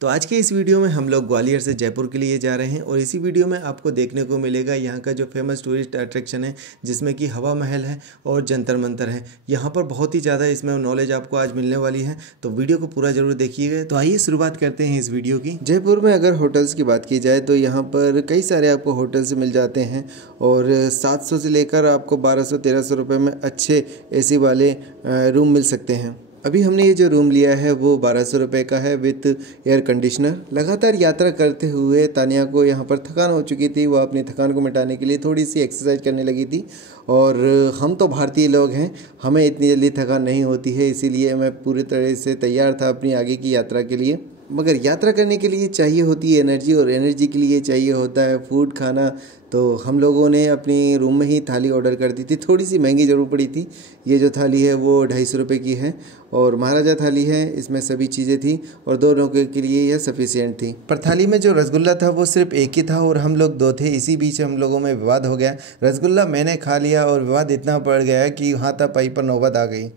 तो आज के इस वीडियो में हम लोग ग्वालियर से जयपुर के लिए जा रहे हैं और इसी वीडियो में आपको देखने को मिलेगा यहाँ का जो फेमस टूरिस्ट अट्रैक्शन है जिसमें कि हवा महल है और जंतर मंतर है। यहाँ पर बहुत ही ज़्यादा इसमें नॉलेज आपको आज मिलने वाली है, तो वीडियो को पूरा ज़रूर देखिएगा। तो आइए शुरुआत करते हैं इस वीडियो की। जयपुर में अगर होटल्स की बात की जाए तो यहाँ पर कई सारे आपको होटल्स मिल जाते हैं और 700 से लेकर आपको 1200-1300 रुपये में अच्छे AC वाले रूम मिल सकते हैं। अभी हमने ये जो रूम लिया है वो 1200 रुपये का है विथ एयर कंडीशनर। लगातार यात्रा करते हुए तानिया को यहाँ पर थकान हो चुकी थी, वो अपनी थकान को मिटाने के लिए थोड़ी सी एक्सरसाइज करने लगी थी। और हम तो भारतीय लोग हैं, हमें इतनी जल्दी थकान नहीं होती है, इसीलिए मैं पूरी तरह से तैयार था अपनी आगे की यात्रा के लिए। मगर यात्रा करने के लिए चाहिए होती है एनर्जी और एनर्जी के लिए चाहिए होता है फूड खाना। तो हम लोगों ने अपनी रूम में ही थाली ऑर्डर कर दी थी, थोड़ी सी महंगी ज़रूर पड़ी थी। ये जो थाली है वो 250 रुपये की है और महाराजा थाली है, इसमें सभी चीज़ें थी और 2 लोगों के लिए यह सफिशिएंट थी। पर थाली में जो रसगुल्ला था वो सिर्फ एक ही था और हम लोग 2 थे, इसी बीच हम लोगों में विवाद हो गया। रसगुल्ला मैंने खा लिया और विवाद इतना बढ़ गया कि हाथापाई पर नौबत आ गई।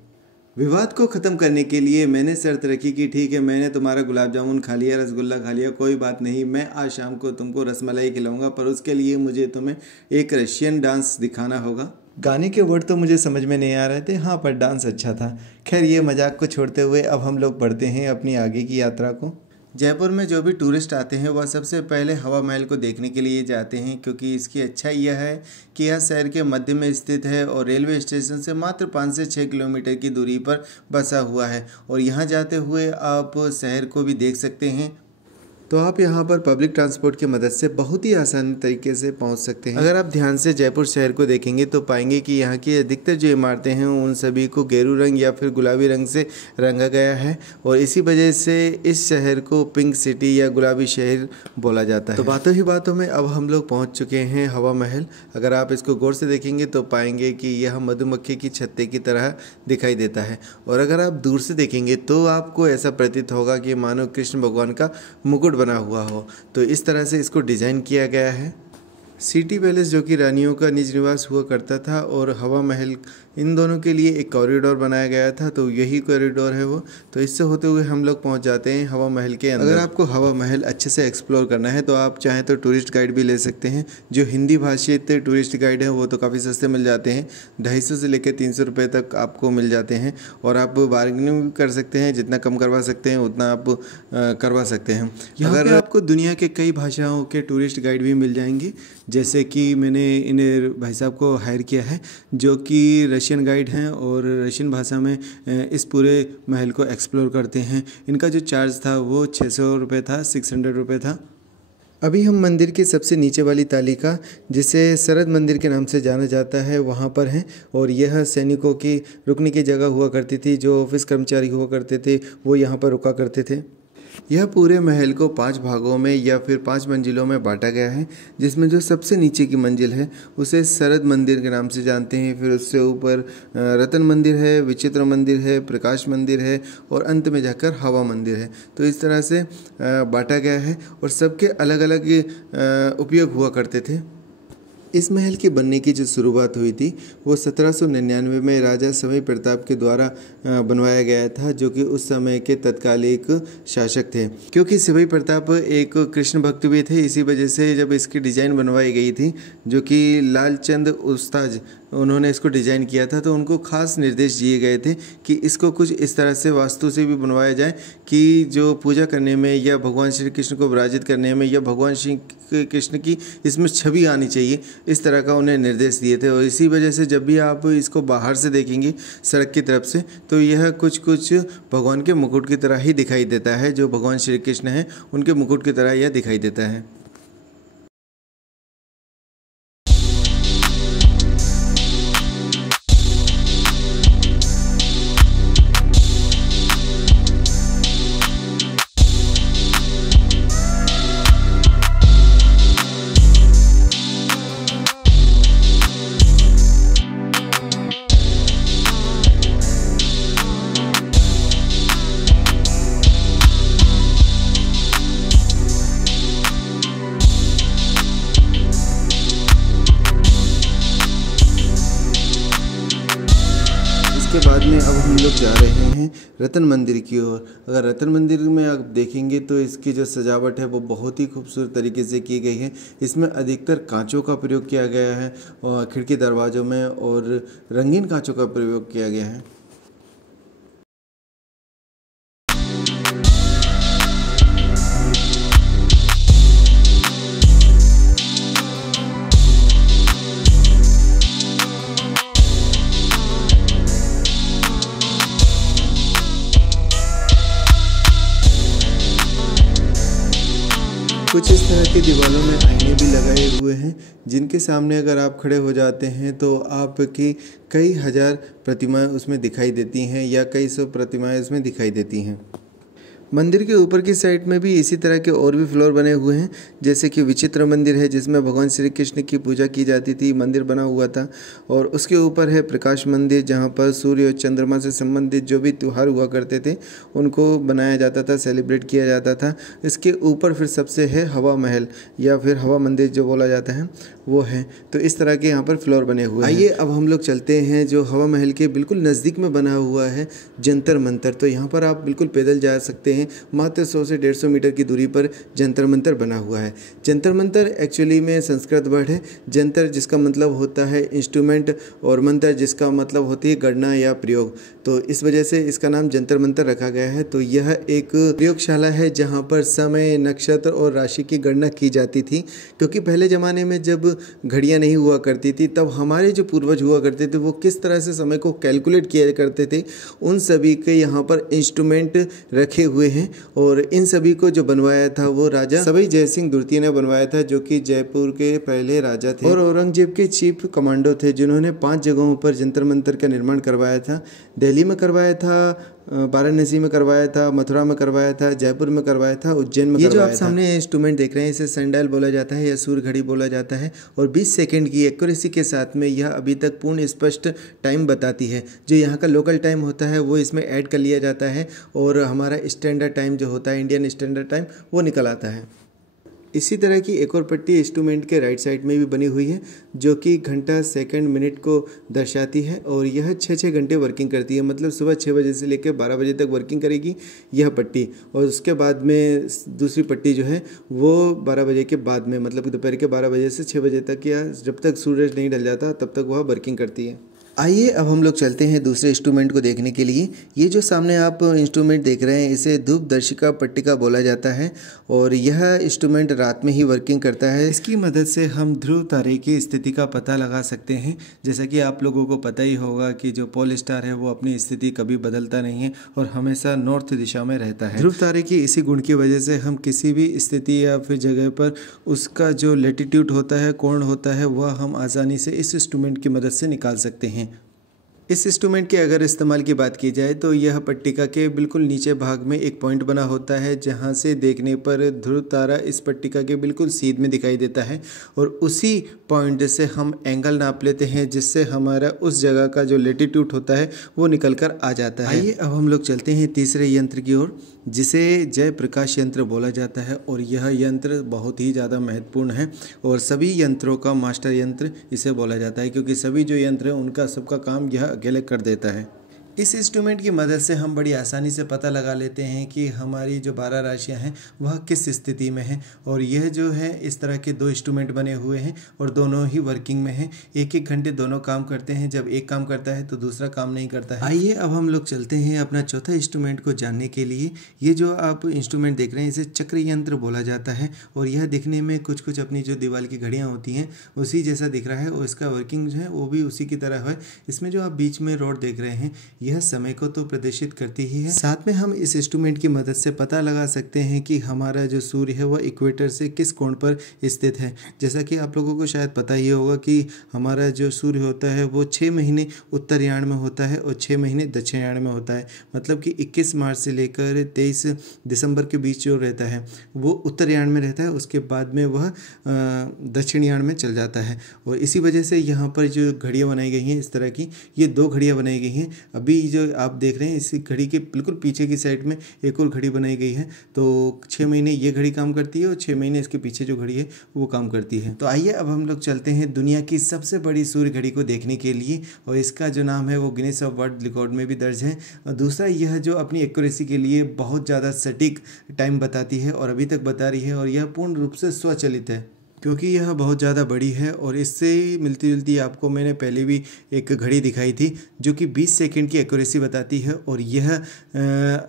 विवाद को ख़त्म करने के लिए मैंने शर्त रखी कि ठीक है, मैंने तुम्हारा गुलाब जामुन खा लिया, रसगुल्ला खा लिया, कोई बात नहीं, मैं आज शाम को तुमको रसमलाई खिलाऊंगा, पर उसके लिए मुझे तुम्हें एक रशियन डांस दिखाना होगा। गाने के वर्ड तो मुझे समझ में नहीं आ रहे थे, हाँ, पर डांस अच्छा था। खैर, ये मजाक को छोड़ते हुए अब हम लोग बढ़ते हैं अपनी आगे की यात्रा को। जयपुर में जो भी टूरिस्ट आते हैं वह सबसे पहले हवा महल को देखने के लिए जाते हैं, क्योंकि इसकी अच्छाई यह है कि यह शहर के मध्य में स्थित है और रेलवे स्टेशन से मात्र 5 से 6 किलोमीटर की दूरी पर बसा हुआ है और यहाँ जाते हुए आप शहर को भी देख सकते हैं। तो आप यहाँ पर पब्लिक ट्रांसपोर्ट की मदद से बहुत ही आसान तरीके से पहुँच सकते हैं। अगर आप ध्यान से जयपुर शहर को देखेंगे तो पाएंगे कि यहाँ की अधिकतर जो इमारतें हैं उन सभी को गेरू रंग या फिर गुलाबी रंग से रंगा गया है और इसी वजह से इस शहर को पिंक सिटी या गुलाबी शहर बोला जाता है। तो बातों ही बातों में अब हम लोग पहुँच चुके हैं हवा महल। अगर आप इसको गौर से देखेंगे तो पाएंगे कि यह मधुमक्खी की छत्ते की तरह दिखाई देता है और अगर आप दूर से देखेंगे तो आपको ऐसा प्रतीत होगा कि मानो कृष्ण भगवान का मुकुट बना हुआ हो। तो इस तरह से इसको डिज़ाइन किया गया है। सिटी पैलेस जो कि रानियों का निज निवास हुआ करता था और हवा महल, इन दोनों के लिए एक कॉरिडोर बनाया गया था, तो यही कॉरिडोर है वो। तो इससे होते हुए हम लोग पहुंच जाते हैं हवा महल के अंदर। अगर आपको हवा महल अच्छे से एक्सप्लोर करना है तो आप चाहें तो टूरिस्ट गाइड भी ले सकते हैं। जो हिंदी भाषित टूरिस्ट गाइड हैं वो तो काफ़ी सस्ते मिल जाते हैं, 250 से लेकर 300 रुपये तक आपको मिल जाते हैं और आप बार्गेनिंग भी कर सकते हैं, जितना कम करवा सकते हैं उतना आप करवा सकते हैं। अगर आपको दुनिया के कई भाषाओं के टूरिस्ट गाइड भी मिल जाएंगे, जैसे कि मैंने इन्हें भाई साहब को हायर किया है जो कि रशियन गाइड हैं और रशियन भाषा में इस पूरे महल को एक्सप्लोर करते हैं। इनका जो चार्ज था वो 600 रुपये था, 600 रुपये था। अभी हम मंदिर की सबसे नीचे वाली तालिका, जिसे शरद मंदिर के नाम से जाना जाता है, वहाँ पर हैं और यह सैनिकों की रुकने की जगह हुआ करती थी। जो ऑफिस कर्मचारी हुआ करते थे वो यहाँ पर रुका करते थे। यह पूरे महल को 5 भागों में या फिर 5 मंजिलों में बांटा गया है, जिसमें जो सबसे नीचे की मंजिल है उसे शरद मंदिर के नाम से जानते हैं। फिर उससे ऊपर रतन मंदिर है, विचित्र मंदिर है, प्रकाश मंदिर है और अंत में जाकर हवा मंदिर है। तो इस तरह से बांटा गया है और सबके अलग अलग उपयोग हुआ करते थे। इस महल के बनने की जो शुरुआत हुई थी वो 1799 में राजा सवाई प्रताप के द्वारा बनवाया गया था, जो कि उस समय के तत्कालिक शासक थे। क्योंकि सवाई प्रताप एक कृष्ण भक्त भी थे, इसी वजह से जब इसकी डिज़ाइन बनवाई गई थी, जो कि लालचंद उस्ताद उन्होंने इसको डिज़ाइन किया था, तो उनको खास निर्देश दिए गए थे कि इसको कुछ इस तरह से वास्तु से भी बनवाया जाए कि जो पूजा करने में या भगवान श्री कृष्ण को विराजित करने में या भगवान श्री कृष्ण की इसमें छवि आनी चाहिए, इस तरह का उन्हें निर्देश दिए थे। और इसी वजह से जब भी आप इसको बाहर से देखेंगे सड़क की तरफ से तो यह कुछ भगवान के मुकुट की तरह ही दिखाई देता है। जो भगवान श्री कृष्ण हैं उनके मुकुट की तरह यह दिखाई देता है। में अब हम लोग जा रहे हैं रतन मंदिर की ओर। अगर रतन मंदिर में आप देखेंगे तो इसकी जो सजावट है वो बहुत ही खूबसूरत तरीके से की गई है। इसमें अधिकतर कांचों का प्रयोग किया गया है और खिड़की दरवाज़ों में और रंगीन कांचों का प्रयोग किया गया है। कुछ इस तरह की दीवारों में आईने भी लगाए हुए हैं, जिनके सामने अगर आप खड़े हो जाते हैं तो आपकी कई हज़ार प्रतिमाएं उसमें दिखाई देती हैं या कई सौ प्रतिमाएं उसमें दिखाई देती हैं। मंदिर के ऊपर की साइड में भी इसी तरह के और भी फ्लोर बने हुए हैं, जैसे कि विचित्र मंदिर है जिसमें भगवान श्री कृष्ण की पूजा की जाती थी, मंदिर बना हुआ था। और उसके ऊपर है प्रकाश मंदिर, जहाँ पर सूर्य और चंद्रमा से संबंधित जो भी त्यौहार हुआ करते थे उनको बनाया जाता था, सेलिब्रेट किया जाता था। इसके ऊपर फिर सबसे है हवा महल या फिर हवा मंदिर जो बोला जाता है वो है। तो इस तरह के यहाँ पर फ्लोर बने हुए हैं। आइए अब हम लोग चलते हैं जो हवा महल के बिल्कुल नज़दीक में बना हुआ है जंतर मंतर। तो यहाँ पर आप बिल्कुल पैदल जा सकते हैं। मात्र 100 से 150 मीटर की दूरी पर जंतर मंतर बना हुआ है। जंतर मंतर एक्चुअली में संस्कृत वर्ड है। जंतर जिसका मतलब होता है इंस्ट्रूमेंट और मंतर जिसका मतलब होती है गणना या प्रयोग। तो इस वजह से इसका नाम जंतर मंतर रखा गया है। तो यह एक प्रयोगशाला है जहाँ पर समय, नक्षत्र और राशि की गणना की जाती थी, क्योंकि पहले ज़माने में जब घड़ियाँ नहीं हुआ करती थी तब हमारे जो पूर्वज हुआ करते थे वो किस तरह से समय को कैलकुलेट किया करते थे, उन सभी के यहाँ पर इंस्ट्रूमेंट रखे हुए हैं। और इन सभी को जो बनवाया था वो राजा सवाई जय सिंह द्वितीय ने बनवाया था, जो कि जयपुर के पहले राजा थे और औरंगजेब के चीफ कमांडो थे, जिन्होंने 5 जगहों पर जंतर मंतर का निर्माण करवाया था। दिल्ली में करवाया था, वाराणसी में करवाया था, मथुरा में करवाया था, जयपुर में करवाया था, उज्जैन में करवाया था। ये जो आप सामने इंस्ट्रूमेंट देख रहे हैं इसे सनडायल बोला जाता है या सूर्य घड़ी बोला जाता है। और 20 सेकंड की एक्यूरेसी के साथ में यह अभी तक पूर्ण स्पष्ट टाइम बताती है। जो यहाँ का लोकल टाइम होता है वो इसमें ऐड कर लिया जाता है और हमारा स्टैंडर्ड टाइम जो होता है, इंडियन स्टैंडर्ड टाइम, वो निकल आता है। इसी तरह की एक और पट्टी इंस्ट्रूमेंट के राइट साइड में भी बनी हुई है, जो कि घंटा, सेकंड, मिनट को दर्शाती है। और यह 6 घंटे वर्किंग करती है, मतलब सुबह 6 बजे से लेकर 12 बजे तक वर्किंग करेगी यह पट्टी। और उसके बाद में दूसरी पट्टी जो है वो 12 बजे के बाद में, मतलब दोपहर के 12 बजे से 6 बजे तक या जब तक सूरज नहीं ढल जाता तब तक वह वर्किंग करती है। आइए अब हम लोग चलते हैं दूसरे इंस्ट्रूमेंट को देखने के लिए। ये जो सामने आप इंस्ट्रूमेंट देख रहे हैं इसे धूपदर्शिका पट्टिका बोला जाता है और यह इंस्ट्रूमेंट रात में ही वर्किंग करता है। इसकी मदद से हम ध्रुव तारे की स्थिति का पता लगा सकते हैं। जैसा कि आप लोगों को पता ही होगा कि जो पोल स्टार है वो अपनी स्थिति कभी बदलता नहीं है और हमेशा नॉर्थ दिशा में रहता है। ध्रुव तारे की इसी गुण की वजह से हम किसी भी स्थिति या फिर जगह पर उसका जो लैटिट्यूड होता है, कोण होता है, वह हम आसानी से इस इंस्ट्रूमेंट की मदद से निकाल सकते हैं। इस इंस्ट्रूमेंट के अगर इस्तेमाल की बात की जाए तो यह पट्टिका के बिल्कुल नीचे भाग में एक पॉइंट बना होता है, जहां से देखने पर ध्रुव तारा इस पट्टिका के बिल्कुल सीध में दिखाई देता है और उसी पॉइंट से हम एंगल नाप लेते हैं, जिससे हमारा उस जगह का जो लैटिट्यूड होता है वो निकल कर आ जाता है। आइए अब हम लोग चलते हैं तीसरे यंत्र की ओर, जिसे जय प्रकाश यंत्र बोला जाता है। और यह यंत्र बहुत ही ज़्यादा महत्वपूर्ण है और सभी यंत्रों का मास्टर यंत्र इसे बोला जाता है, क्योंकि सभी जो यंत्र हैं उनका सबका काम यह अकेले कर देता है। इस इंस्ट्रूमेंट की मदद से हम बड़ी आसानी से पता लगा लेते हैं कि हमारी जो 12 राशियां हैं वह किस स्थिति में हैं। और यह जो है इस तरह के 2 इंस्ट्रूमेंट बने हुए हैं और दोनों ही वर्किंग में हैं। 1-1 घंटे दोनों काम करते हैं। जब एक काम करता है तो दूसरा काम नहीं करता है। आइए अब हम लोग चलते हैं अपना चौथा इंस्ट्रूमेंट को जानने के लिए। ये जो आप इंस्ट्रूमेंट देख रहे हैं इसे चक्र यंत्र बोला जाता है और यह दिखने में कुछ अपनी जो दीवार की घड़ियाँ होती हैं उसी जैसा दिख रहा है और इसका वर्किंग जो है वो भी उसी की तरह है। इसमें जो आप बीच में रॉड देख रहे हैं यह समय को तो प्रदर्शित करती ही है। साथ में हम इस इंस्ट्रूमेंट की मदद से पता लगा सकते हैं कि हमारा जो सूर्य है वह इक्वेटर से किस कोण पर स्थित है। जैसा कि आप लोगों को शायद पता ही होगा कि हमारा जो सूर्य होता है वो 6 महीने उत्तरयान में होता है और 6 महीने दक्षिणायन में होता है। मतलब कि 21 मार्च से लेकर 23 दिसंबर के बीच जो रहता है वो उत्तरयान में रहता है, उसके बाद में वह दक्षिणयान में चल जाता है। और इसी वजह से यहाँ पर जो घड़ियाँ बनाई गई हैं इस तरह की, ये 2 घड़ियाँ बनाई गई हैं। अभी अभी जो आप देख रहे हैं इस घड़ी के बिल्कुल पीछे की साइड में एक और घड़ी बनाई गई है। तो 6 महीने ये घड़ी काम करती है और 6 महीने इसके पीछे जो घड़ी है वो काम करती है। तो आइए अब हम लोग चलते हैं दुनिया की सबसे बड़ी सूर्य घड़ी को देखने के लिए, और इसका जो नाम है वो गिनीज ऑफ वर्ल्ड रिकॉर्ड में भी दर्ज है। और दूसरा यह जो अपनी एक्यूरेसी के लिए बहुत ज़्यादा सटीक टाइम बताती है और अभी तक बता रही है, और यह पूर्ण रूप से स्वचालित है क्योंकि यह बहुत ज़्यादा बड़ी है। और इससे मिलती जुलती आपको मैंने पहले भी एक घड़ी दिखाई थी जो कि 20 सेकंड की एक्यूरेसी बताती है, और यह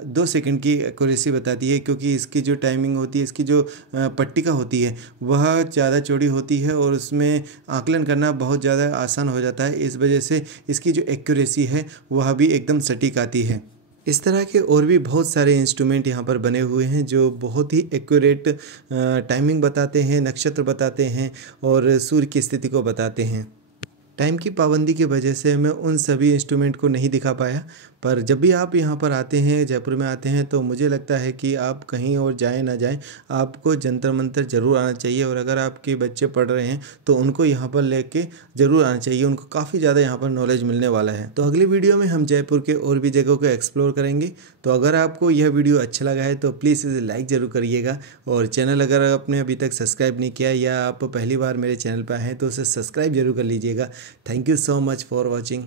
2 सेकंड की एक्यूरेसी बताती है क्योंकि इसकी जो टाइमिंग होती है, इसकी जो पट्टिका होती है वह ज़्यादा चौड़ी होती है और उसमें आकलन करना बहुत ज़्यादा आसान हो जाता है। इस वजह से इसकी जो एक्यूरेसी है वह भी एकदम सटीक आती है। इस तरह के और भी बहुत सारे इंस्ट्रूमेंट यहाँ पर बने हुए हैं जो बहुत ही एक्यूरेट टाइमिंग बताते हैं, नक्षत्र बताते हैं और सूर्य की स्थिति को बताते हैं। टाइम की पाबंदी की वजह से मैं उन सभी इंस्ट्रूमेंट को नहीं दिखा पाया, पर जब भी आप यहाँ पर आते हैं, जयपुर में आते हैं, तो मुझे लगता है कि आप कहीं और जाएं ना जाएं, आपको जंतर मंतर ज़रूर आना चाहिए। और अगर आपके बच्चे पढ़ रहे हैं तो उनको यहाँ पर लेके ज़रूर आना चाहिए, उनको काफ़ी ज़्यादा यहाँ पर नॉलेज मिलने वाला है। तो अगली वीडियो में हम जयपुर के और भी जगहों को एक्सप्लोर करेंगे। तो अगर आपको यह वीडियो अच्छा लगा है तो प्लीज़ इसे लाइक ज़रूर करिएगा, और चैनल अगर आपने अभी तक सब्सक्राइब नहीं किया या आप पहली बार मेरे चैनल पर आए हैं तो उसे सब्सक्राइब जरूर कर लीजिएगा। Thank you so much for watching.